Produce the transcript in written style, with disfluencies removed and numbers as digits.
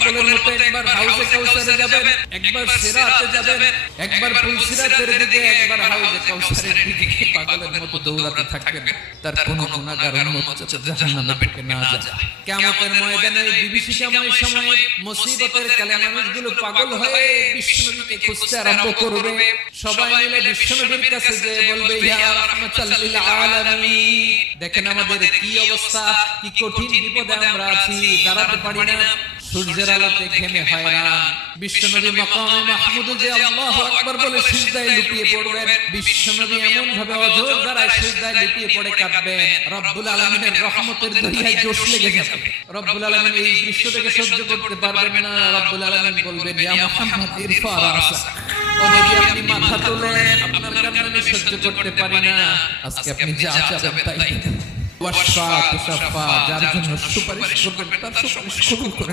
পাগলের মতো একবার হাউজে কাউসারে যাবেন, একবার সিরাতে যাবেন, একবার পুলসিরাতের দিকে, একবার হাউজে কাউসারের দিকে পাগলের মতো দৌড়াতে থাকবেন। তার কোনো গুনাহগার উম্মত জাহান্নামে ঢুকে না যায়। কিয়ামতের ময়দানে বিভীষিকাময় সময়ে মুসিবতের কালে মানুষগুলো পাগল হয়ে বিশ্বনবীকে খুঁজতে আরম্ভ করবে। সবাই মিলে বিশ্বনবীর কাছে যেয়ে বলবে, ইয়া রাহমাতাল লিল আলামিন, দেখেন আমাদের কি অবস্থা, কি কঠিন বিপদে আমরা আছি, দাঁড়াতে পারি না, সূর্যের আলোতে ঘেমে হয়রান। বিশ্বনবী মাকামে মাহমুদে যে আল্লাহু আকবার বলে সিজদায় লুটিয়ে পড়বেন, বিশ্বনবী এমন ভাবে অজর দ্বারায় সিজদায় লুটিয়ে পড়ে কাঁদবেন, রব্বুল আলামিনের রহমতের দরিয়ায় জোশ লেগে যাবে। রব্বুল আলামিন এই দৃশ্য থেকে সহ্য করতে পারবেন না। রব্বুল আলামিন বলবেন, ইয়া মুহাম্মদ ইরফা রাসা, ও নবী আপনি মাথা তোলেন, আপনার কান্না আমি সহ্য করতে পারি না, আজকে আপনি যা চাবেন তাই দেন। ওয়াশফা তুশাফা, যার জন্য সুপারিশ করবেন তার সুপারিশ কবুল করেন।